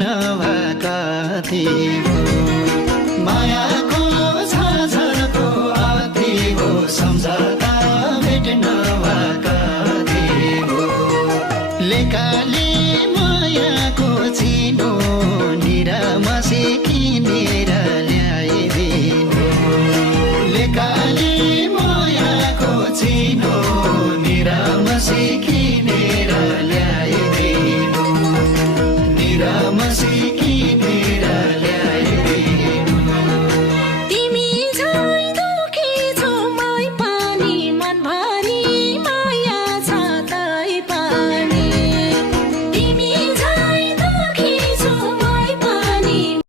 नभएका थियौ मायाको छाछरको आती हो सम्झदा भेट नभएका थियौ लेकाले मायाको चिनो निरामसी किने